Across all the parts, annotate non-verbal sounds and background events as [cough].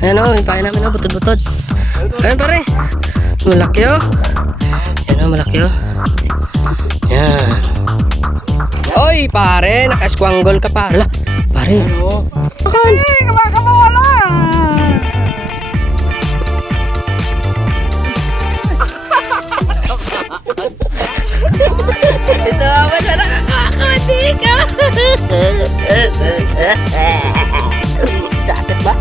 Ayan o, yung pain namin o, butod-butod. Ayan pare. Malaki o. Ayan o, malaki o. Yan. Oy, pare, nakasquangle ka pala. Pare. Akan. Ito ako sa nakakakati ka. [laughs] Jacket ba?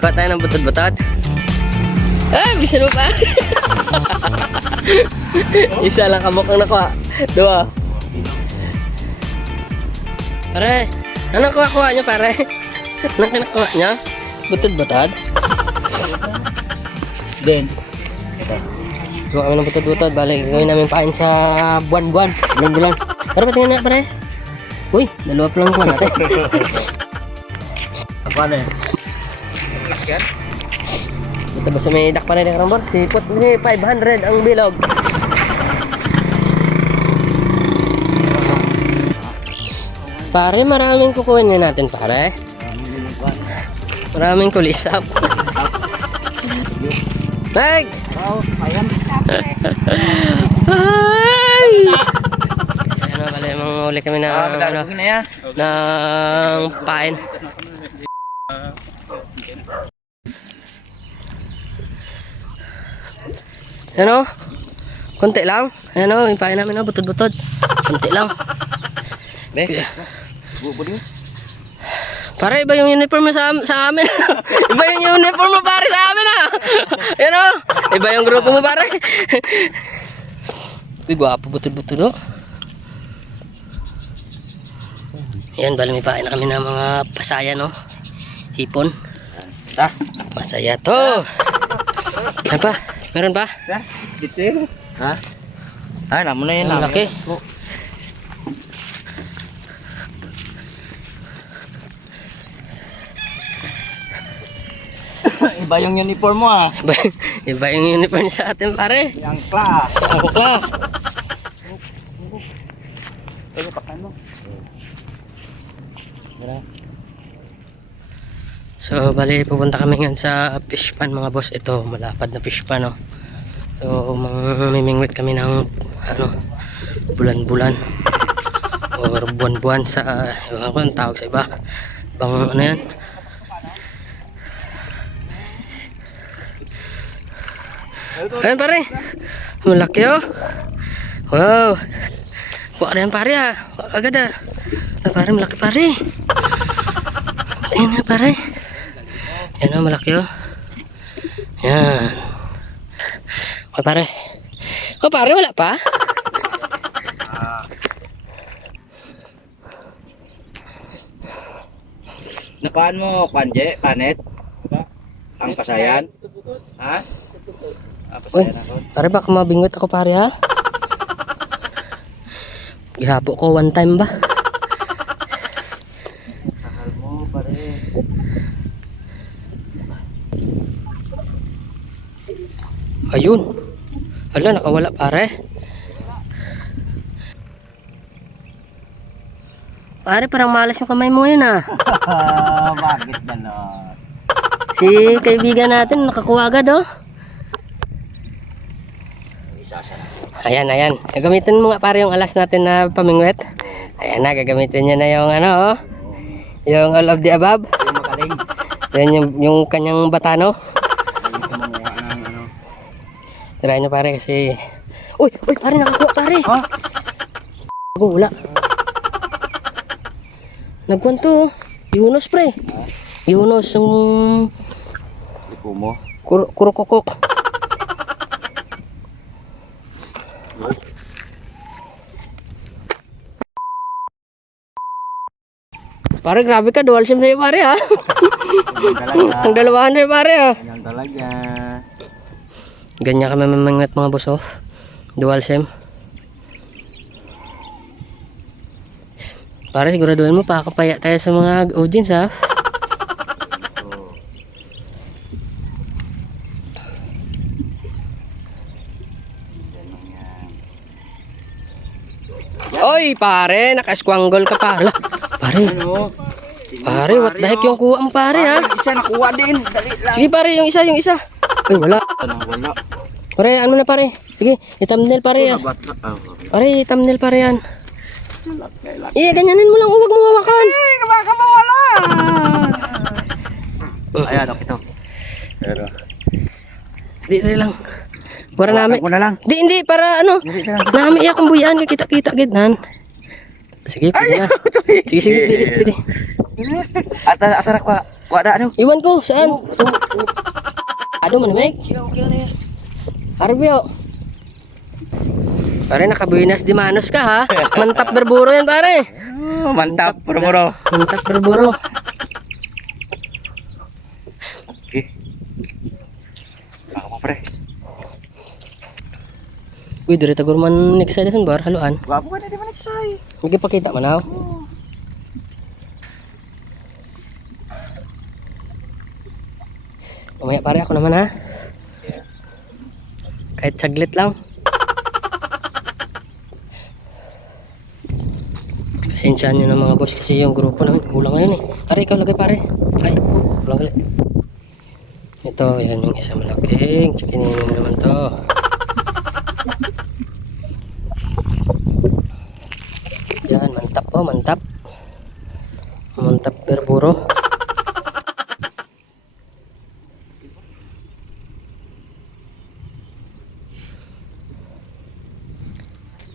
Kuha tayo ng butod-butod. Ay, bisa mo pa? [laughs] Isa lang kamok ang nakuha. Dua. Pare, anong kuha-kuha niyo pare? Anong kinakuha niyo? Butod-butod? [laughs] Then, Kuha kami ng butod-butod. Balik, gawin namin pain sa buwan-buwan. Bulan-bulan. Pero patingin na pare. Uy, dalawa pa lang kuha natin. [laughs] apa na Ito ba sa may dak pa rin ng karambor? Sipot ni 500 ang bilog. Pare, maraming kukunin na natin pare. Maraming kulisap. [laughs] Meg! Wow, ayam. Ay! Ayan na pala, manghuli kami ng, Ah, ano, ng pain. Ano? Konti lang. Ano, yung pain namin, oh, butod-butod. Konti lang. Be. Bubo din. Pare, iba yung uniform mo sa, sa amin. [laughs] iba yung uniform mo pare sa amin ah. Yan o. Iba yung grupo mo pare. Uy, gwapo butod-butod oh. Yan, bali may pain na kami ng mga pasaya no. Hipon. Ta. Masaya to. Ano pa? Meron pa? Dito. Ha? Ay, namo na yun. Ang laki. Iba yung uniform mo ah. Iba, yung uniform sa atin pare. Yang kla. Ang kukla. Ano pakan mo? So, bali, pupunta kami ngayon sa fish pan mga boss. Ito, malapad na fish pan, no. So, mamimingwit kami ng, ano, bulan-bulan. Or buwan-buwan sa, uh, ang tawag sa iba. Bang, ano yan? Ayun pare. Malaki oh. Wow. Na yan pare ah. Agad ah. Ah, pare, malaki pare. Na pare. Yan oh, malaki oh. Yan. Okay pare. Oh pare, wala pa? Nakuhaan mo, Panje, Panet? Ang pasayan? Ha? Uy, pare baka mabingot ako pare ha. Gihapo ko one time ba? Takal mo, pare. Ayun. Hala, nakawala pare. Pare, parang malas yung kamay mo ngayon ah. [laughs] Bakit ganon? Si kaibigan natin nakakuha agad oh. Isa siya na. Ayan, ayan. Gagamitin mo nga pare yung alas natin na pamingwet. Ayan na, gagamitin niya na yung ano oh. Yung all of the above. Yung. Yan yung, yung kanyang batano. Ano. Tirahin niyo pare kasi... Uy! Uy! Pare nakakuha pare! Ha? Ako wala. Nagkuhan to. Yunus pre. Yunus yung Lipo mo. kur kurukukuk. Pare grabe ka dual sim sa'yo pare ha. Ang dalawahan sa'yo pare ha. Ganyan talaga. Ganyan kami mamangat mga boss oh. Dual sim. Pare siguraduhin mo pakapaya tayo sa mga audience ha. Yan. Oy, pare, nakasquangle ka pare. Lah, Pare, Ano? pare, what the heck yung kuha mo pare ha? Isa nakuha din. Dali lang. Sige pare, yung isa, yung isa. Ay, wala. Ano, wala. Pare, ano na pare? Sige, i-thumbnail pare na? Ah, Pare, i-thumbnail pare yan. Iya, ganyanin mo lang, huwag mo hawakan. baka mawala. Ayan, okay to. Pero, Di, di lang. Para namin. Ako na lang. Di, hindi, para ano. Nami iya kung buyan, kita-kita gitnan. Sige, pwede na. [laughs] Sige, sige, pwede, pwede. At asarak pa. Wada ano? Iwan ko, saan? Ado man, Meg. Arbio. Pare, nakabuinas di manos ka, ha? Mantap berburo yan, pare. Oh, mantap, bro-bro. Mantap berburo. Okay. Ako pa pre. Uy, dire tagor man next side bar, haluan. Gwapo ka na di man nagsay. Hindi pakita man ako. Mamaya pare ako naman ha. Kahit saglit lang. Pasensyahan nyo ng mga boss kasi yung grupo namin kulang ngayon eh. Pare ikaw lagay pare. Ay, kulang gali. Ito, yan yung isa malaking. Mo naman to. Mantap oh, mantap. Mantap berburo.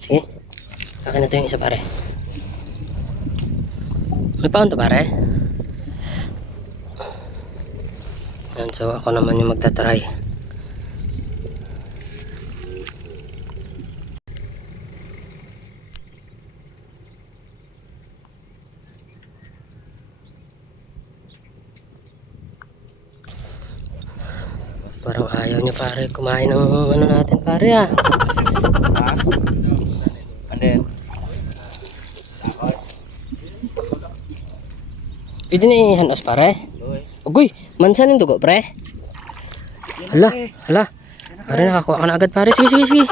Sige. Akin na ito yung isa pare. May paon to pare? Yan, so ako naman yung magta-try. Pare kumain ng ano natin pare ah. And then, Pwede na ihanos pare. Ugoy, mansan yung dugo pre. Hala, hala. Pare nakakuha ka na agad pare. Sige, sige, sige.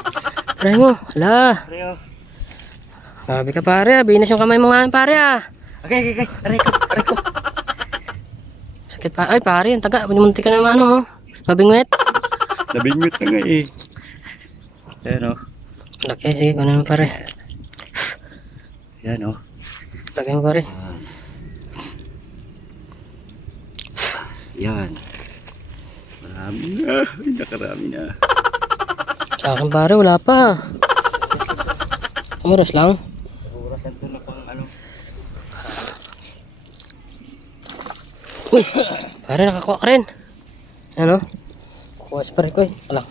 Try mo. Hala. Grabe ka pare ah. Binas yung kamay mo nga pare ah. Okay, okay, okay. Aray ko, aray ko. Sakit pa. Ay pare, yung taga. Panimunti ka naman oh. Mabingwet. Nabingwit na nga eh. Ayan o. Laki, sige. Kunin mo pare. Ayan o. Lagay mo pare. Yan. Marami na. Ay, nakarami na. Sa akin pare, wala pa. Kamaros lang. Oras ito na pang ano. Uy, pare nakakuha ka rin. Ano? Kuha pare ko eh. Alam.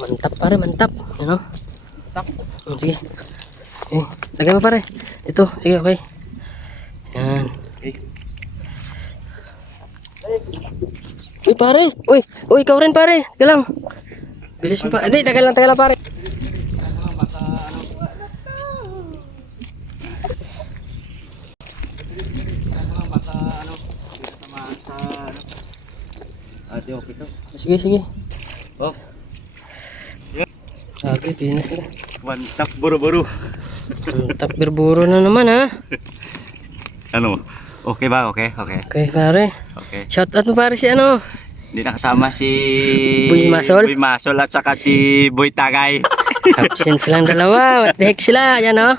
Mantap pare, mantap. Ano? Mantap. Sige. Eh, lagay mo pare. Ito, sige, okay. Yan. Okay. Uy, pare. Uy, uy, ikaw rin pare. Taga lang. Bilis mo pa. Hindi, tagal lang, tagal lang pare. Sige, sige. Oh, Sabi, pinas sila. mantap buru-buru. Mantap berburo na naman ha. Ano? Okay ba? Okay, okay. Okay, pare. Okay. Shout out mo pare si ano. Hindi nakasama si... Boy Masol? Boy Masol at saka si Boy Tagay. Absent silang dalawa. What the heck sila? Yan oh.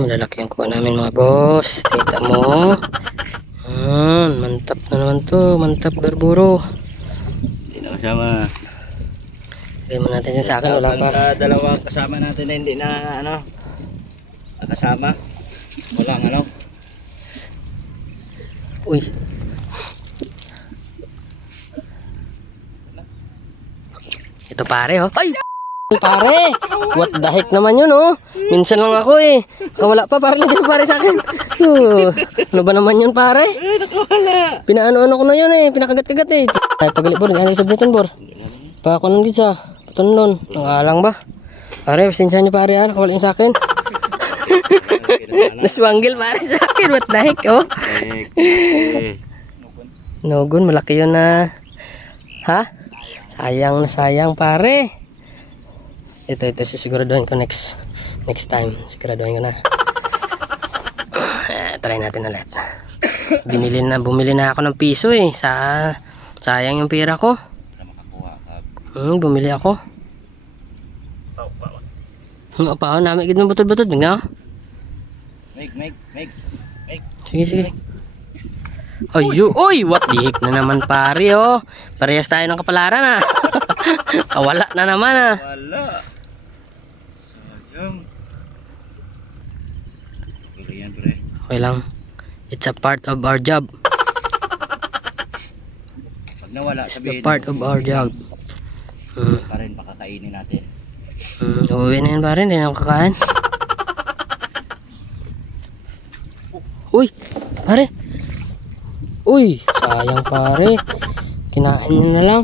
Ang lalaki yung kuha namin mga boss. Tita mo. Yan, mantap na naman to. Mantap berburo. Lagay mo natin yan sa akin. Wala pa. Sa dalawang kasama natin na hindi na ano nakasama. Walang ano. Uy. Ito pare oh. Ay! [laughs] Pare! What the heck naman yun oh. Minsan lang ako eh. Kawala pa pare lagi pare sa akin. Uh, ano ba naman yun pare? Ay, nakawala. Pinaano-ano ko na yun eh. Pinakagat-kagat eh. Ay pagalit bor. Ano sa buton bor? Pa ako nang sa Buton nun. Ang alang ba? Pare, pasensya niyo pare ah. Nakawala yung sa akin. [laughs] Naswanggil pare sa akin. What the heck oh. Nogon, malaki yun na. Ha? Sayang na sayang pare. Ito, ito, sisiguraduhin ko next next time. Siguraduhin ko na. [coughs] Try natin ulit. Binili na, bumili na ako ng piso eh. Sa, sayang yung pera ko. Hmm, bumili ako. Pa ako namin gid ng butod-butod nga. Meg, meg, meg. Meg. Sige, sige. Ayo, uy, what the heck na naman pare oh. Parehas tayo ng kapalaran ah. [laughs] Kawala na naman ah. Wala. Sayang. Pero yan, pre. Okay lang. It's a part of our job. Nawala, It's sabihin the part of our job. Hmm. pa rin pakakainin natin. Hmm, uuwi na yun pare, hindi na kakain. Uy, pare. Uy, sayang pare. Kinain niyo na lang.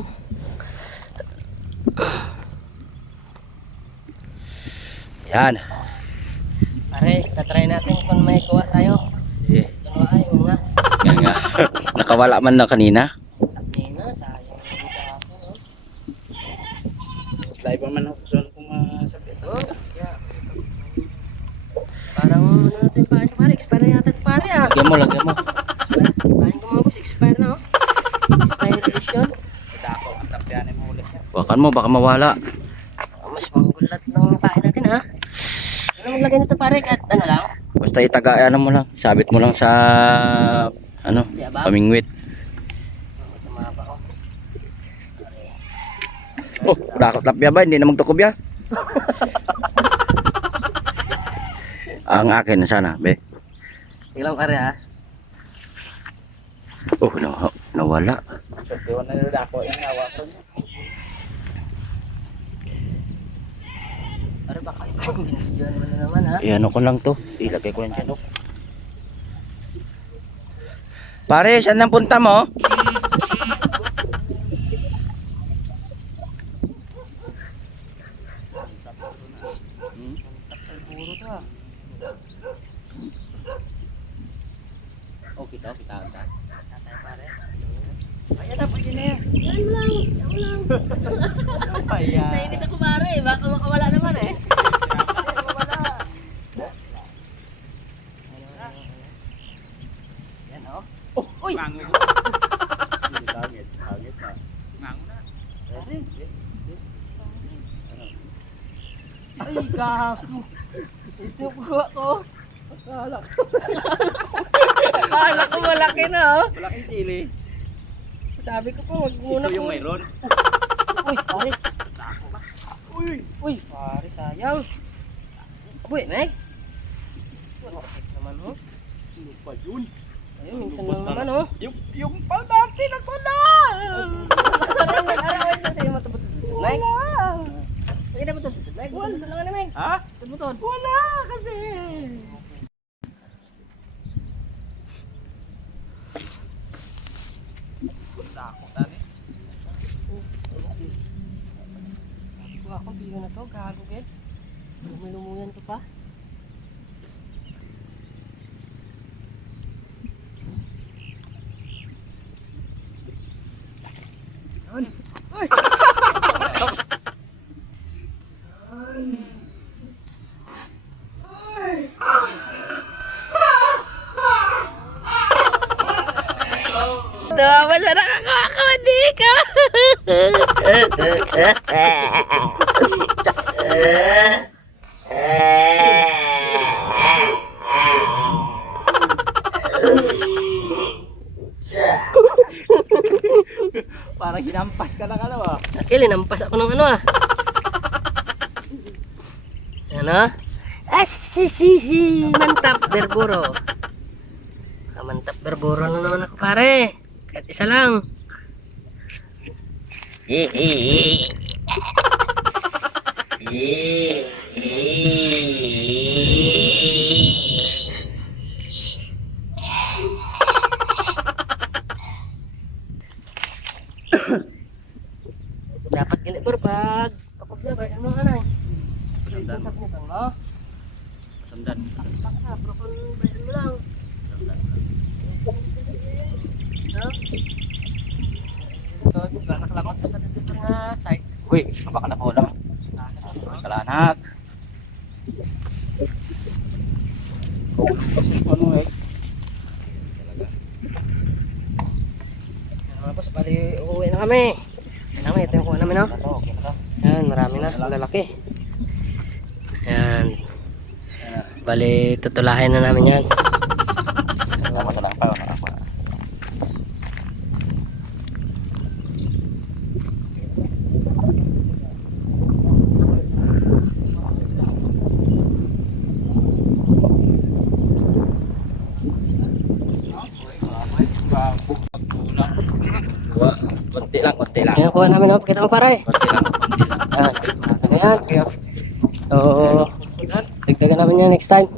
Yan. Pare, tatry natin kung may kuha tayo. Eh, Dalawa ay, nga. yan nga. [laughs] Nakawala man na kanina. Hindi na, sayang. Hindi ka ako, no? Live man ako sa kung masabi. Oh, yeah. Parang ano natin pa ito pare, expire na yata pare ah. Lagyan mo, lagyan mo. Paano ko mga boss, expire na oh. Expire edition. Dako, ang tapyanin mo ulit. Wakan mo, baka mawala. Mas magulat ng pain natin ha. Ano maglagay nito pare, kahit ano lang? Basta itaga, ano mo lang. Sabit mo lang sa, ano, pamingwit. Oh. Oh, dakot tapya ba? Hindi na magtukob yan. [laughs] Ang akin na sana, be. Ilang pare ha. Oh, na, nawala. Pare baka ibang binigyan mo na naman ha. Eh, ano ko lang to. Ilagay ko yan dyan, oh. Pare, saan ang punta mo? Puro to ah. Oh, kita, kita, kita. Tatay pare. Ayan na, pwede na yan. Yan lang, yan lang. Ayan. Nainis ako pare, baka makawala naman eh. Yan oh. Uy! Tangit na. Mango na. Pare. Ay, gago. Ito kuha ko. Akala ko malaki na oh. Malaking chili. Sabi ko pa, wag muna Ito yung ko. mayroon. Uy, pare. Uy! Uy, pare sayang. Uy, Meg. Ano naman oh. Ano pa yun? Ayun, minsan lang naman oh. Yung, yung pa natin ako na! Arawin, arawin na sa'yo matubot. Meg. Pwede na matubot. Meg, butod lang na Meg. Ha? Butod. Wala kasi! Ako tani. Kuha ko bilo na to, gago guys. Lumulumuyan ko pa. Dawa sa nakakakawadi ka. Parang ginampas ka lang ano ah. Akil, nampas ako ng ano ah. Ah. Asisisi, mantap berburo. Ah, mantap berburo na naman ako pare. Kahit isa lang. Dapat gili bro pag kapag na ba ano ano eh. Sandan. Kontak nito no. Sandan. Tak na bro kung bayan mo lang. No? Ito, nakalakot pa dito sa site. Uy, baka na ko lang. Kalaan anak. Mo eh. Boss, bali uuwi na kami. Kami, ito yung kuha namin no. Ito, okay na to. Yan, marami na, lalaki. Yan. Bali, tutulahin na namin yan. Tama to lang pa. Ako na. Konti lang, konti lang. No, pakita mo pare. Konti lang, konti lang. Yan, ano yan. Oo, dagdagan namin yan next time.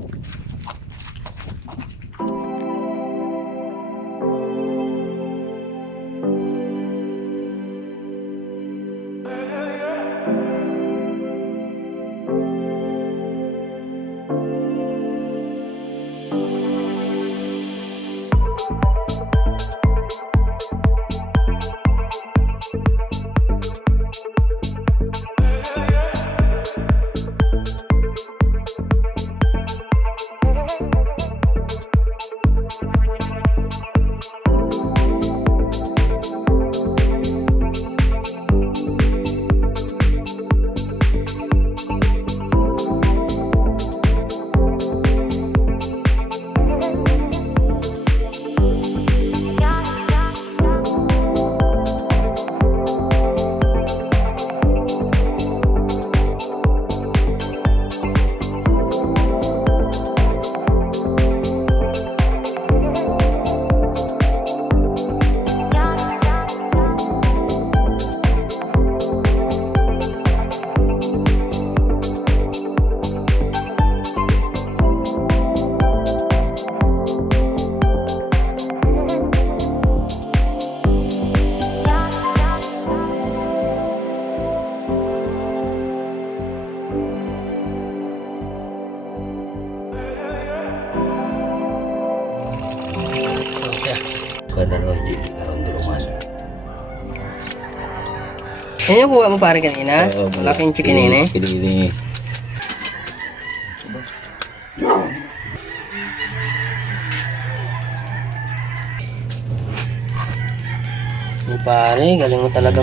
Yan yung kuha mo pare kanina. Oo, Malaking chicken yun eh. Kinini. Yung pare, galing mo talaga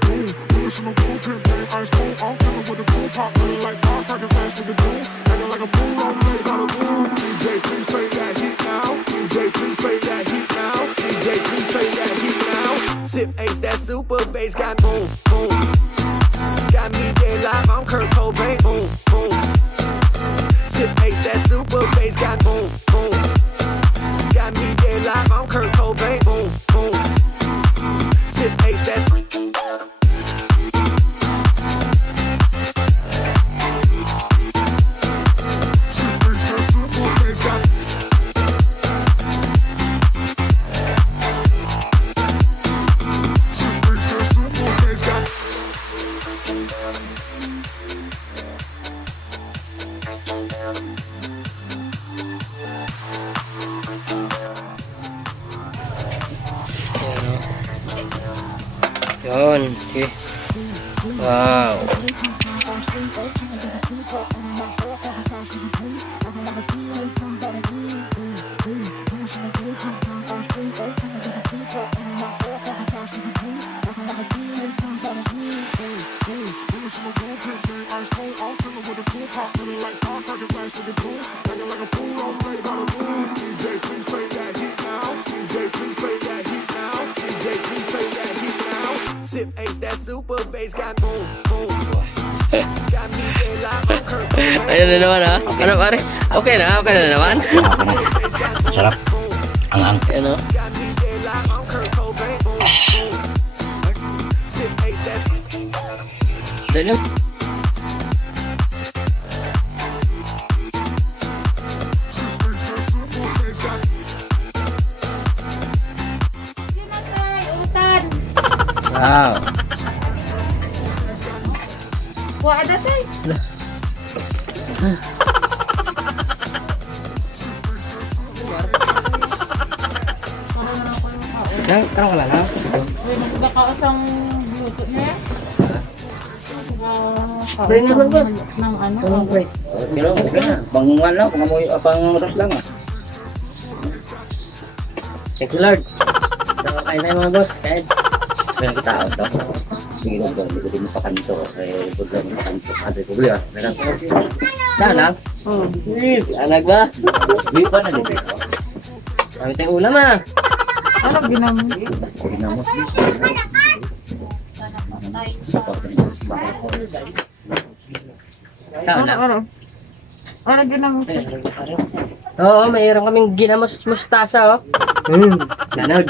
Personal goal to game, ice cold. I'm feeling with a cool pop, feeling like pop, cracking fast with the boom. Acting like a fool, I'm made out of boom. DJ, please play that heat now. DJ, please play that heat now. DJ, please play that heat now. Sip Ace, that super bass got boom, boom. Got me dead live, I'm Kurt Cobain, boom, boom. Sip Ace, that super bass got Yeah. Ayan na naman ha. Okay. Ano pare? Okay na, okay na naman. [laughs] Sarap. Ang ang. Ayan oh. o. Dali. Wow. Wah, ada sih. [laughs] Dali. Wow. Wala na lang. Nagkakaasang luto niya. Bring naman ba? Ng ano? Pero okay na. Bangungan lang. Pangamoy, ah, pang ros lang ah. Thank you Lord. Kain tayo mga boss. Kain. Meron kita tao lang to. Hindi ko din sa kanto. Eh, good lang sa kanto. Ate ko bili ah. Meron ko. Saan lang? Oh. Anak ba? Bili pa na dito. Kami tayong ulam ah. Ano? Ginamos. Saan Ano, lang? ano? Ano ginamit? Oo, mayroon kaming ginamos mustasa oh. Hmm, ganod.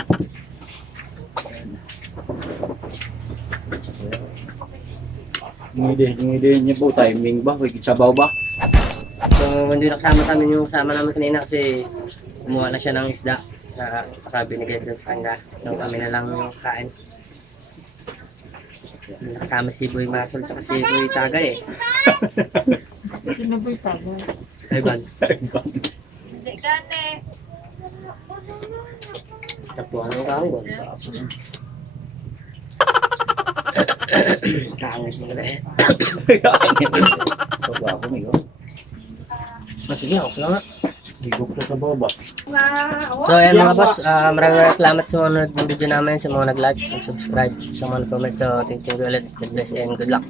Ngide niya po. Timing ba? Wait, sabaw ba? So, hindi na kasama sa amin yung kasama namin kanina kasi kumuha na siya ng isda sa sabi ni Gedon sa kanya. So, kami na lang yung kain. Hindi Nakasama si Boy Masol at si Boy Tagay eh. Sino ba yung tago? Ivan. Hindi gani. Tapuan ng kami. Kaangit mo na eh. Sabaw ako, migo. Oh, sige, okay lang nga. Higop ko sa baba. So ayan mga boss, ah, maraming maraming salamat sa mga ng video namin, sa mga nag-like subscribe, sa mga nag-comment. So thank you ulit. God bless and good luck.